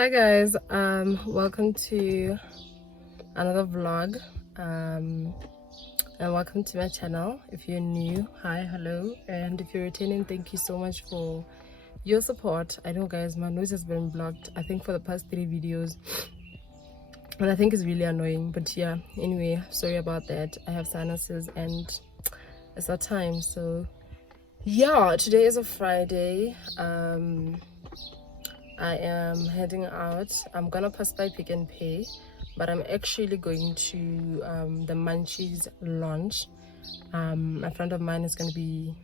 Hi guys, welcome to another vlog, and welcome to my channel. If you're new, hi, hello, and if you're returning, thank you so much for your support. I know guys, my nose has been blocked I think for the past 3 videos, and I think it's really annoying, but yeah, anyway, sorry about that. I have sinuses and it's that time. So yeah, today is a Friday. I am heading out. I'm gonna pass by Pick and Pay, but I'm actually going to the Munchies launch. A friend of mine is gonna be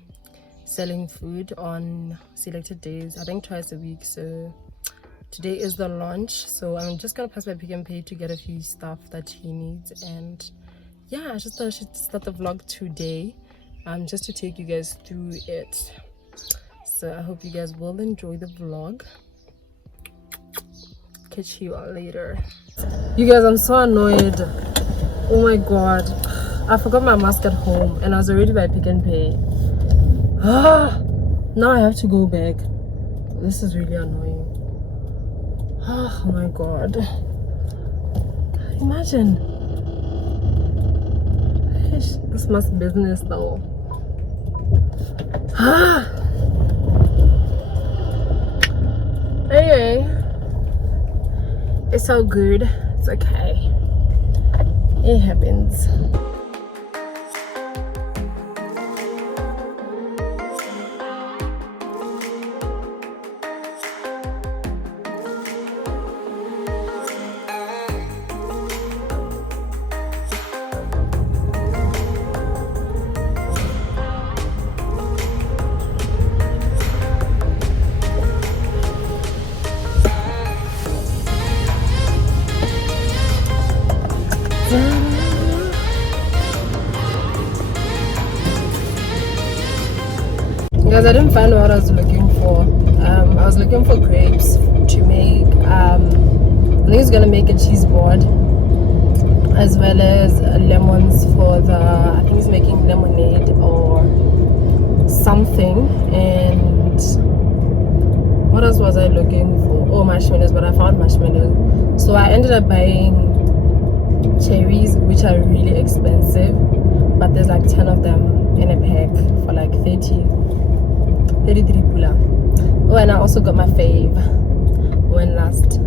selling food on selected days, I think twice a week. So today is the launch, so I'm just gonna pass by Pick and Pay to get a few stuff that he needs. And yeah, I just thought I should start the vlog today, just to take you guys through it. So I hope you guys will enjoy the vlog. Catch you all later. You guys, I'm so annoyed. Oh my god, I forgot my mask at home and I was already by Pick and Pay. Now I have to go back. This is really annoying. Oh my god, imagine. This must business though. Anyway, it's all good. It's okay. It happens. Guys, I didn't find what I was looking for. I was looking for grapes to make, I think he's gonna make a cheese board, as well as lemons for the, I think he's making lemonade or something. And what else was I looking for? Oh, marshmallows, but I found marshmallows. So I ended up buying cherries, which are really expensive, but there's like 10 of them in a pack for like 33 pula. Oh, and I also got my fave when last.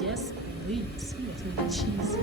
Yes, please. Let's make the cheese.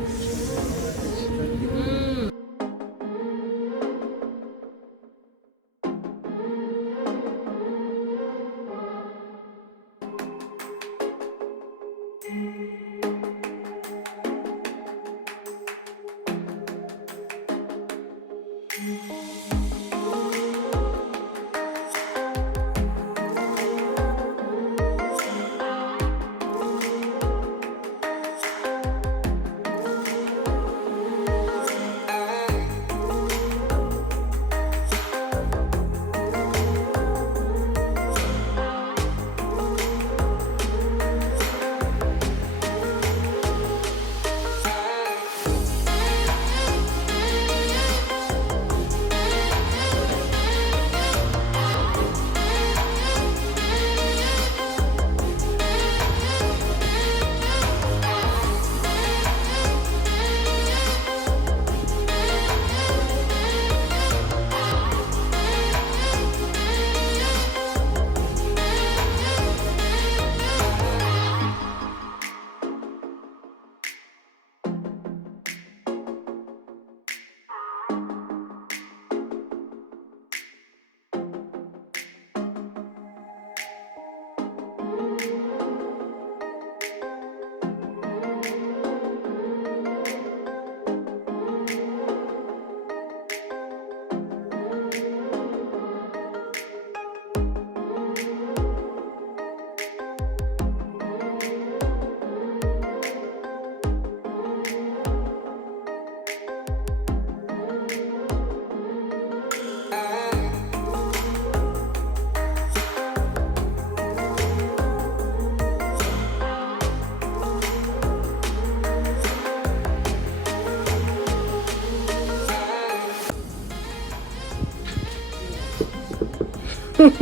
Hello.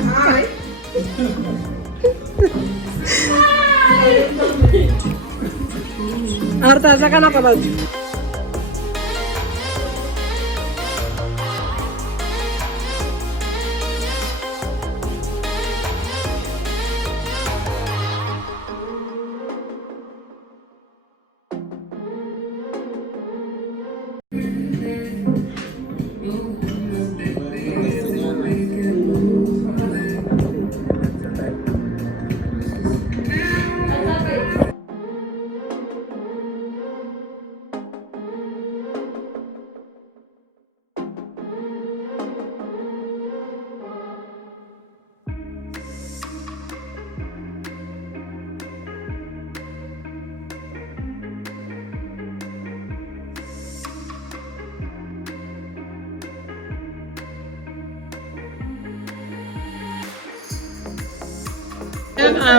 Hi. Arta, sacan apa lagi?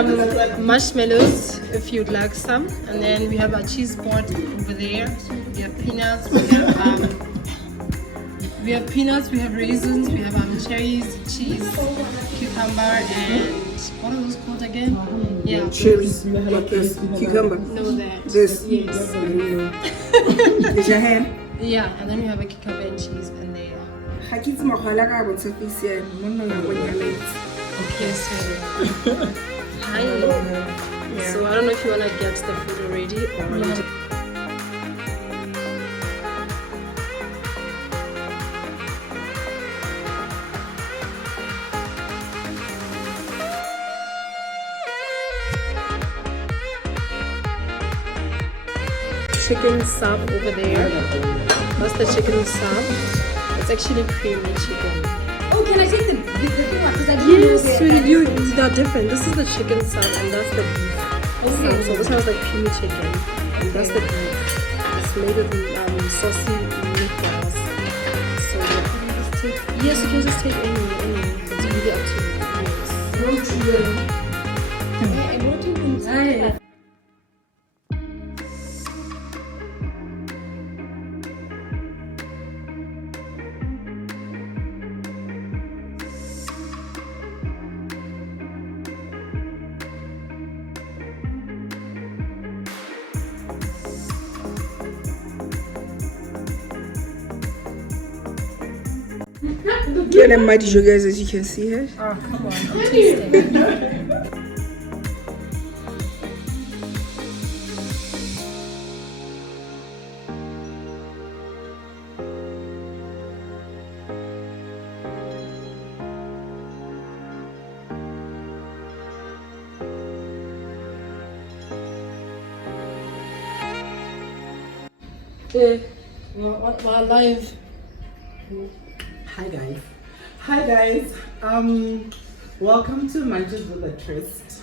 We have marshmallows if you'd like some, and then we have our cheese board over there. We have peanuts. We have peanuts. We have raisins. We have cherries, cheese, cucumber, and what are those called again? Yeah, Cherries. Like this. Cucumber. know that. This. Yes. Is your hand? Yeah, and then we have a cucumber and cheese in there. Okay, so hi. So I don't know if you wanna get the food already or you just chicken sub over there. That's the chicken sub. It's actually creamy chicken. Oh, can I take the thing off? Because I didn't know Yes, that. sweetie, they're different. This is the chicken sub and that's the beef sub. So this one's like creamy chicken and that's the beef. It's made with saucy meatballs. So yes, you can just take any. It's really up to you. Yes. Get them mighty sugar guys, as you can see here. Oh, come on. I'm tasting. We're live. Hi guys. Welcome to Munchies with a Twist.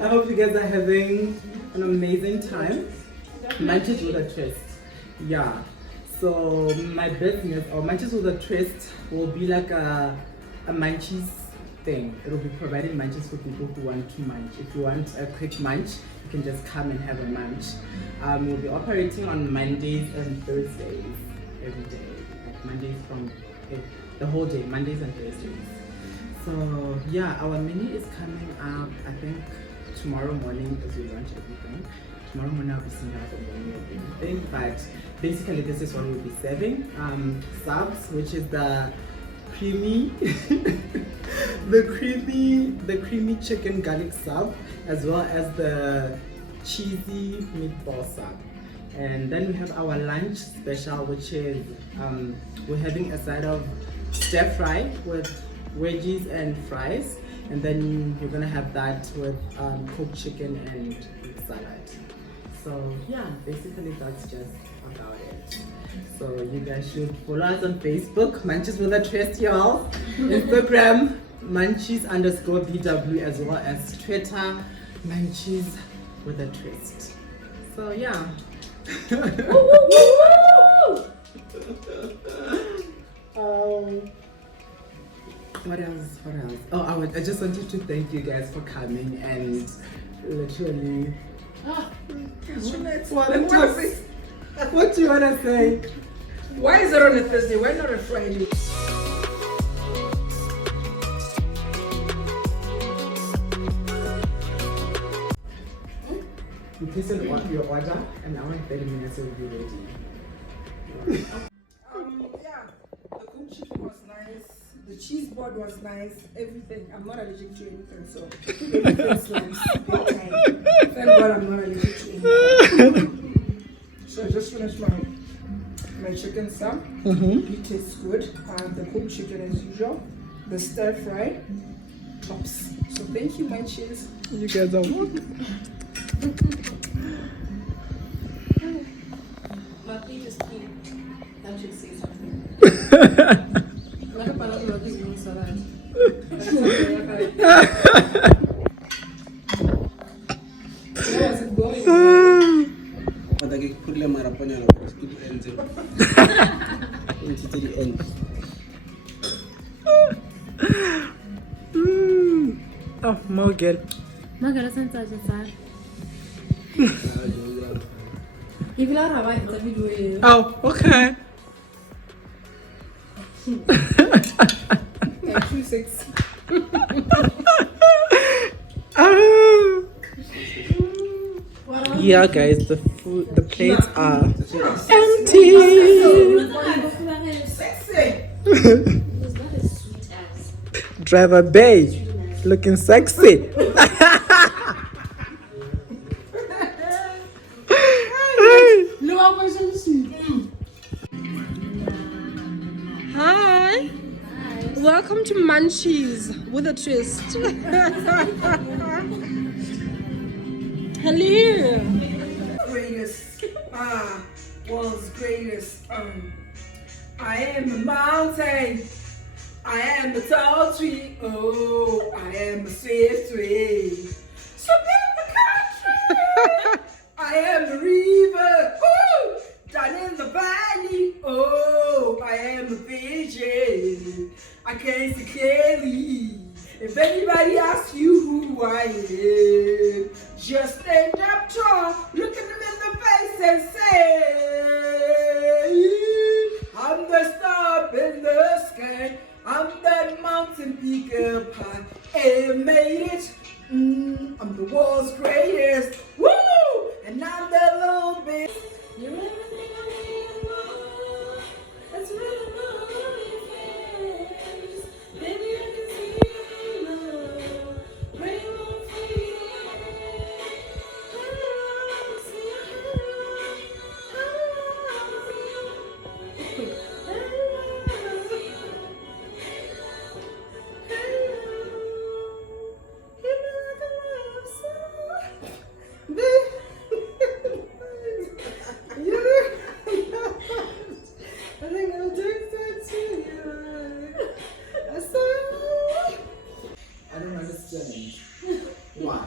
I hope you guys are having an amazing time. Munchies with a Twist. Yeah. So my business or Munchies with a Twist will be like a Munchies thing. It will be providing munchies for people who want to munch. If you want a quick munch, you can just come and have a munch. We'll be operating on Mondays and Thursdays every day. Like Mondays from the whole day, Mondays and Thursdays. So yeah, our menu is coming up. I think tomorrow morning as we launch everything. Tomorrow morning I'll be seeing out the menu of everything. But basically this is what we'll be serving. Subs, which is the creamy the creamy chicken garlic sub, as well as the cheesy meatball sub. And then we have our lunch special, which is we're having a side of stir fry with veggies and fries, and then you're gonna have that with cooked chicken and salad. So yeah, basically that's just about it. So you guys should follow us on Facebook, Munchies with a Twist, y'all. Instagram, Munchies_BW, as well as Twitter, Munchies with a Twist. So yeah. What else? Oh, I just wanted to thank you guys for coming and literally What do you wanna say? Why is it on a Thursday? Why not a Friday? You place your order, and now in 30 minutes it will be ready. Yeah, the cooked chicken was nice. The cheese board was nice. Everything. I'm not allergic to anything, so everything slaps. Big time. Thank God I'm not allergic to anything. So I just finished my chicken stuff. It tastes good. The cooked chicken as usual. The stir fry. Tops. So thank you, Munchies. You guys are welcome. My plate is clean. That should say something. Like a panel is no salad. Where was it going? But I can put them up on your ends. Into the end. Oh, Morgan. Magara senza già. If you are right, the video. Oh, okay. 2-6. Yeah, guys, the plates are empty. Sexy. Driver Bay, looking sexy. Hi. Welcome to Munchies with a twist. Hello. Greatest, world's greatest. I am a mountain. I am a tall tree. Oh, I am a swift tree. So in the country. I am a river. Ooh, down in the valley. Oh, I am a vision. I can see clearly. If anybody asks you who I am, just stand up tall, look at them in the face and say, I'm the star up in the sky. I'm that mountain peak up high. And made it. I'm the world's greatest. Woo! And I'm the little bit. You're everything I need and more. That's really more than your face. Baby, I can see you now. Rainbow I don't understand. Why?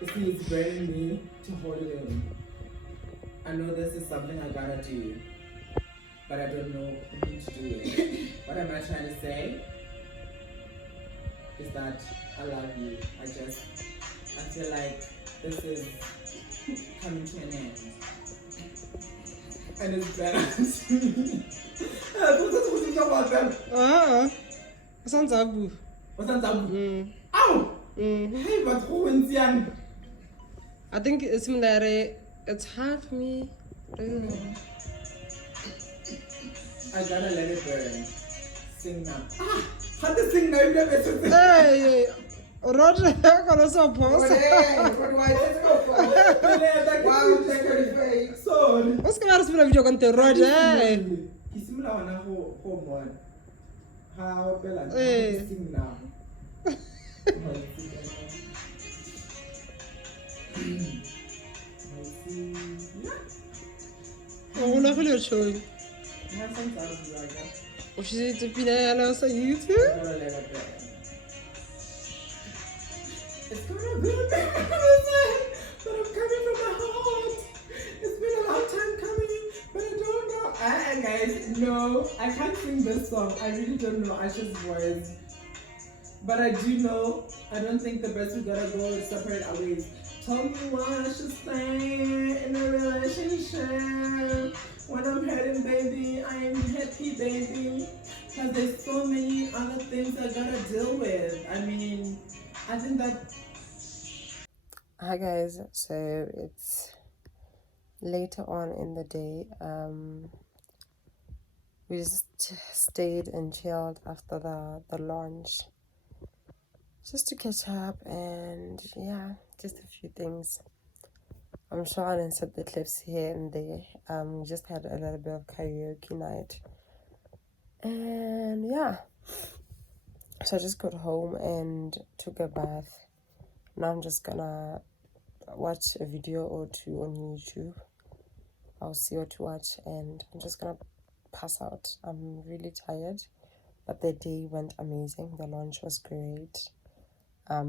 You see, it's begging me to hold it in. I know this is something I gotta do, but I don't know who to do it. What am I trying to say? Is that I love you. I feel like this is coming to an end. And it's better to me. Sounds abu. What's that? Ow! Hey, what's going on? I think it's similar. It's hard for me. I don't know. I gotta let it burn. Sing now. How to sing now? You never said it. Hey, Roger, I'm gonna suppose. What do I just go for? Wow, take her face. Sorry. What's going on with video content, Roger? He's similar on a home one. How Bella Hey. sing now? I'm not going to show you. If she's to be there, I'll say you too. It's gonna be but I'm coming from my heart. It's been a long time coming, but I don't know. Guys, no, I can't sing this song. I really don't know Asha's voice. But I do know, I don't think the best we gotta go is separate our ways. Told me why I should stay in a relationship. When I'm hurting, baby, I am happy, baby. Cause there's so many other things I gotta deal with. I mean, I think that. Hi guys, so it's later on in the day. We just stayed and chilled after the launch, just to catch up, and yeah, just a few things. I'm sure I'll insert the clips here and there. We just had a little bit of karaoke night, and yeah, so I just got home and took a bath. Now I'm just gonna watch a video or two on YouTube. I'll see what to watch, and I'm just gonna pass out. I'm really tired, but the day went amazing. The launch was great.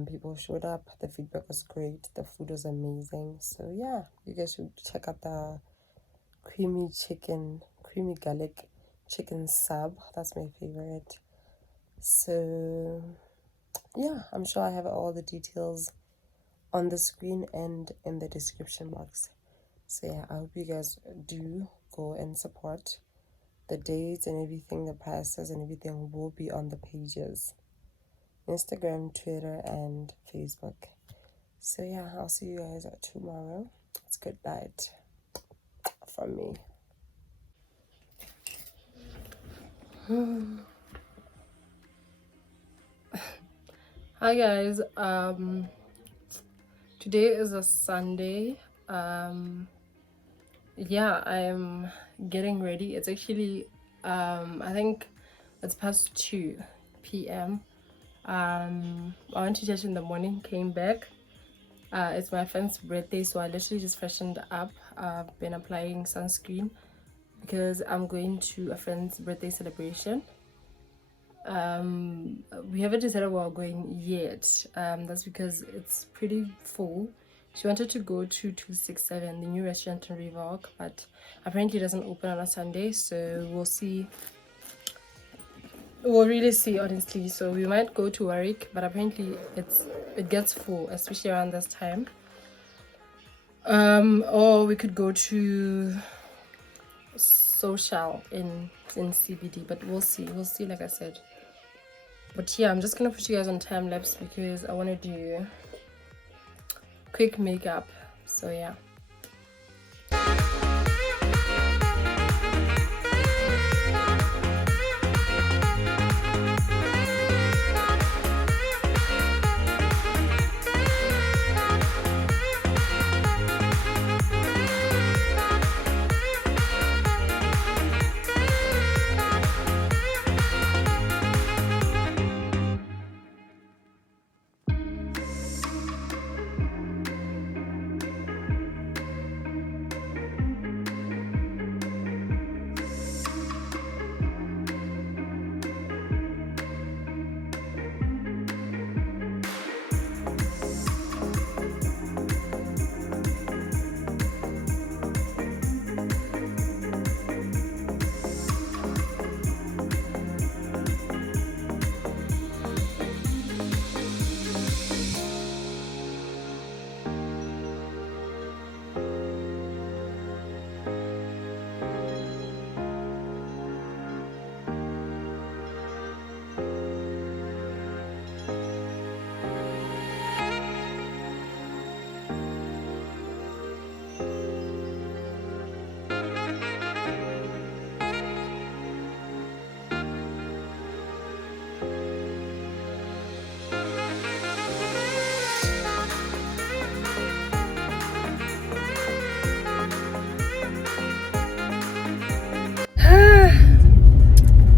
People showed up. The feedback was great. The food was amazing. So yeah, you guys should check out the creamy garlic chicken sub. That's my favorite. So yeah, I'm sure I have all the details on the screen and in the description box. So yeah, I hope you guys do go and support. The dates and everything, the prices and everything will be on the pages: Instagram, Twitter, and Facebook. So yeah, I'll see you guys tomorrow. It's good night from me. Hi guys, today is a Sunday. Yeah, I'm getting ready. It's actually I think it's past 2 p.m. I went to church in the morning, came back. It's my friend's birthday, so I literally just freshened up. I've been applying sunscreen because I'm going to a friend's birthday celebration. We haven't decided where we're going yet. That's because it's pretty full. She wanted to go to 267, the new restaurant in Riverwalk, but apparently it doesn't open on a Sunday, so we'll see. We'll really see, honestly. So we might go to Warwick, but apparently it gets full, especially around this time. Or we could go to Social in CBD, but we'll see. We'll see, like I said. But yeah, I'm just gonna put you guys on time lapse because I want to do quick makeup. So yeah.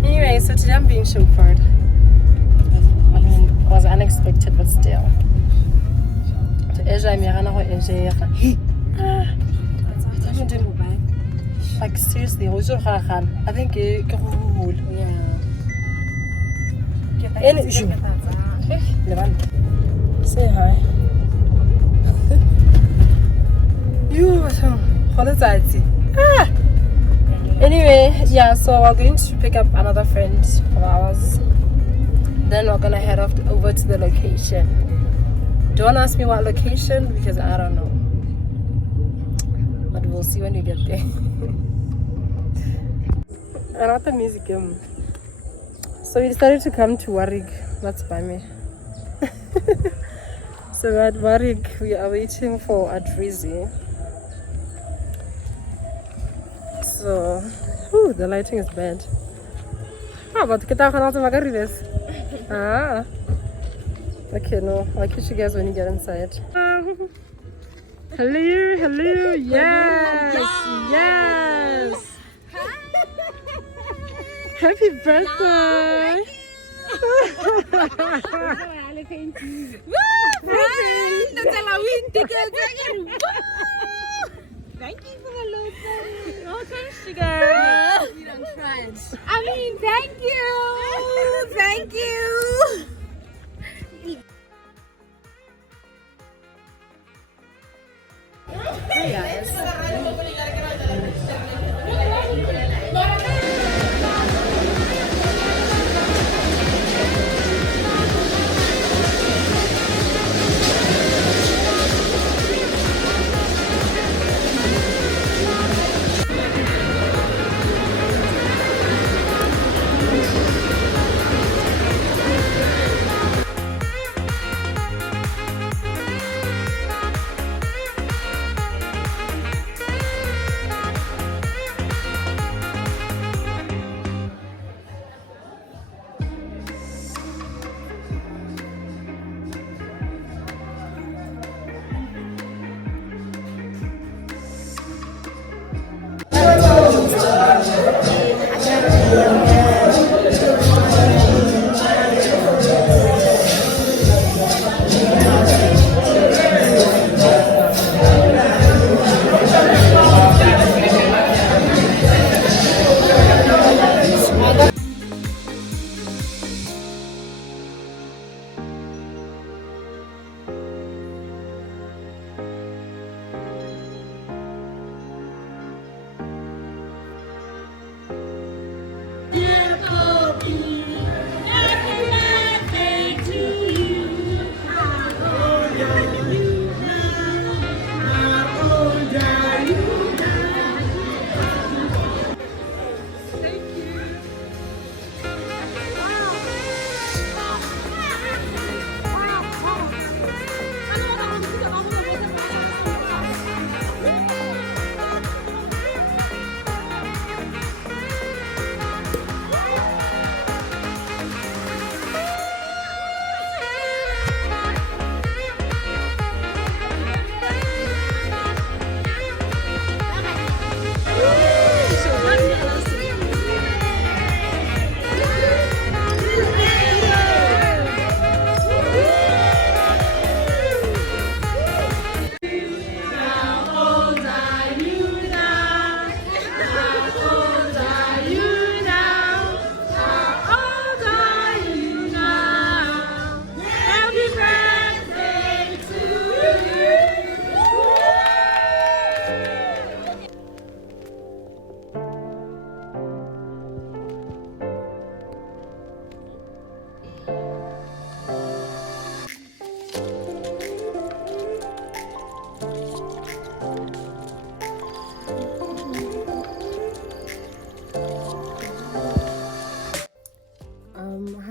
Anyway, so today I'm being chauffeured. I mean, it was unexpected, but still. Like seriously, I think say hi. Anyway, yeah, so we're going to pick up another friend of ours. Then we're gonna head off over to the location. Don't ask me what location because I don't know. But we'll see when we get there. And at the museum. So we decided to come to Warwick. That's by me. So we're at Warwick. We are waiting for Adrizi. So, whew, the lighting is bad. Ah, but kita akan langsung makan this. Ah. Okay, no. I'll catch you guys when you get inside. Hello, hello, yes, yes. Happy birthday. Thank you for the lottery. Oh, thanks, sugar. You don't try it. I mean, thank you. Thank you. Hi guys.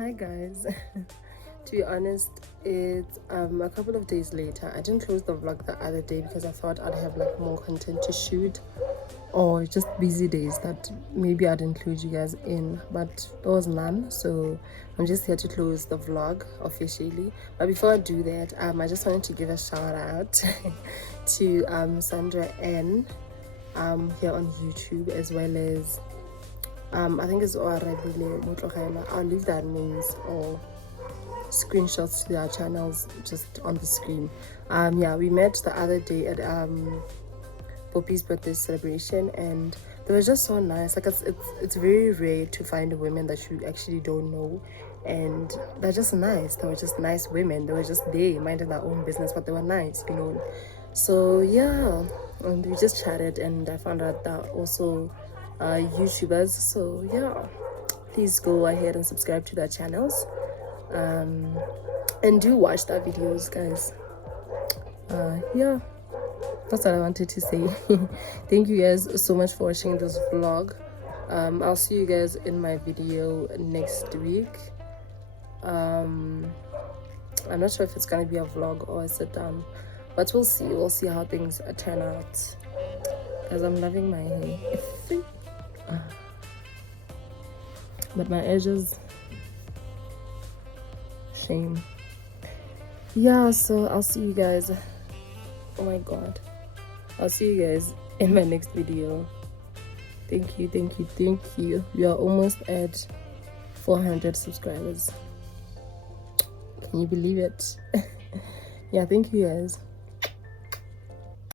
Hi guys. To be honest, it's a couple of days later. I didn't close the vlog the other day because I thought I'd have like more content to shoot, or just busy days that maybe I'd include you guys in, but there was none. So I'm just here to close the vlog officially. But before I do that, I just wanted to give a shout out to Sandra N here on YouTube, as well as I think it's Oarabile Motlogela. I'll leave their names or screenshots to their channels just on the screen. Yeah, we met the other day at Poppy's birthday celebration, and they were just so nice. Like it's very rare to find women that you actually don't know, and they're just nice. They were just nice women. They were just there minding their own business, but they were nice, you know. So yeah, and we just chatted, and I found out that also YouTubers. So yeah, please go ahead and subscribe to their channels, and do watch their videos, guys. Yeah, that's what I wanted to say. Thank you guys so much for watching this vlog. I'll see you guys in my video next week. I'm not sure if it's gonna be a vlog or a sit down, but we'll see how things turn out, because I'm loving my hair. But my edges, shame. Yeah, so I'll see you guys. Oh my god, I'll see you guys in my next video. Thank you. We are almost at 400 subscribers. Can you believe it? Yeah, thank you guys.